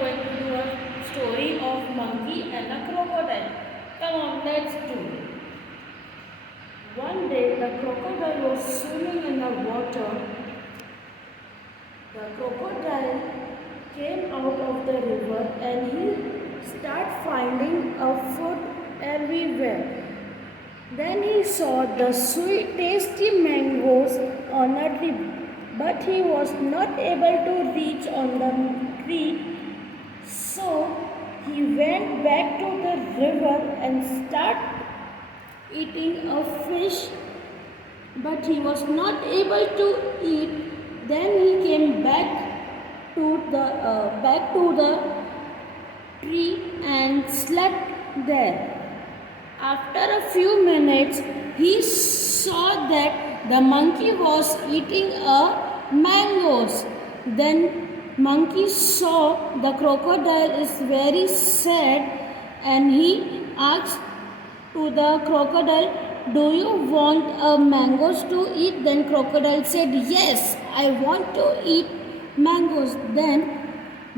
going to do a story of monkey and a crocodile. Come on, let's do it. One day the crocodile was swimming in the water. The crocodile came out of the river and he started finding a food everywhere. Then he saw the sweet tasty mangoes on a tree, but he was not able to reach on the tree. So he went back to the river and started eating a fish, but he was not able to eat. Then he came back to the tree and slept there. After a few minutes, he saw that the monkey was eating a mangoes. Then monkey saw the crocodile is very sad and he asked to the crocodile, "Do you want a mangoes to eat?" Then crocodile said, "Yes, I want to eat mangoes." Then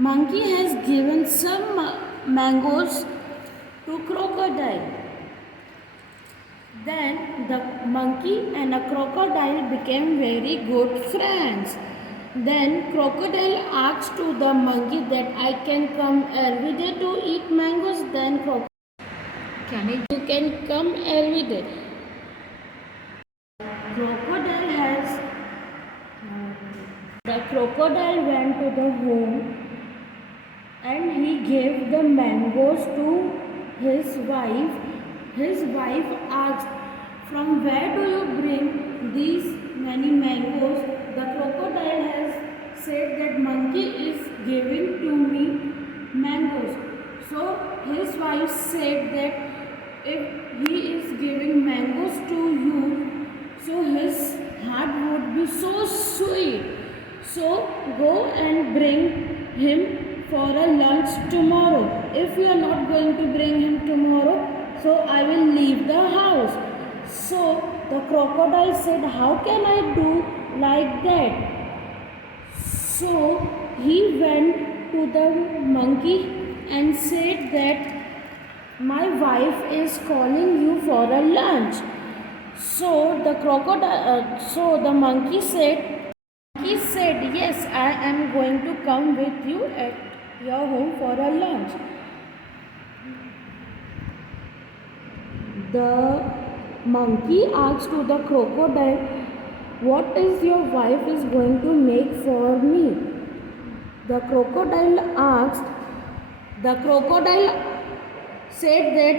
monkey has given some mangoes to crocodile. Then the monkey and a crocodile became very good friends. Then crocodile asked to the monkey that I can come every day to eat mangoes. Then you can come every day. The crocodile went to the home and he gave the mangoes to his wife. His wife asked, "From where do you bring these many mangoes?" The crocodile has said that monkey is giving to me mangoes. So his wife said that if he is giving mangoes to you, so his heart would be so sweet. So go and bring him for a lunch tomorrow. If you are not going to bring him tomorrow, so I will leave the house. So the crocodile said, "How can I do like that?" So he went to the monkey and said that my wife is calling you for a lunch. So the monkey said, "Yes, I am going to come with you at your home for a lunch." The monkey asked to the crocodile, "What is your wife is going to make for me?" The crocodile said that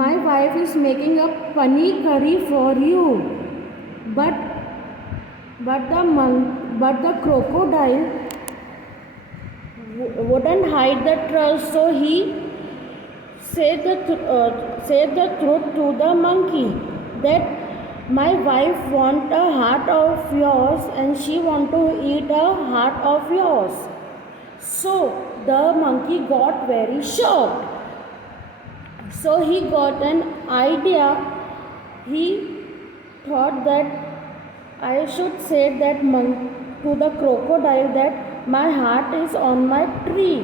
my wife is making a paneer curry for you. But the crocodile wouldn't hide the truth, so he said the truth to the monkey that my wife want a heart of yours and she want to eat a heart of yours. So the monkey got very shocked. So he got an idea. He thought that I should say that to the crocodile that my heart is on my tree.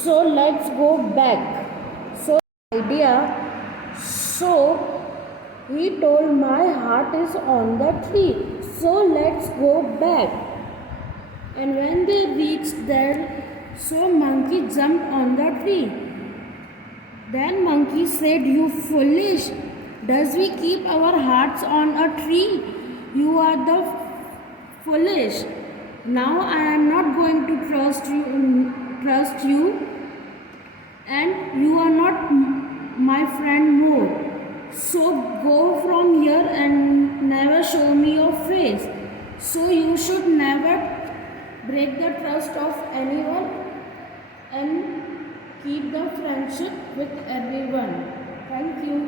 So let's go back. So he told, "My heart is on the tree, so let's go back." And when they reached there, so monkey jumped on the tree. Then monkey said, "You foolish, does we keep our hearts on a tree? You are the foolish. Now I am not going to trust you and you are not my friend more. So go from here and never show me your face." So you should never break the trust of anyone and keep the friendship with everyone. Thank you.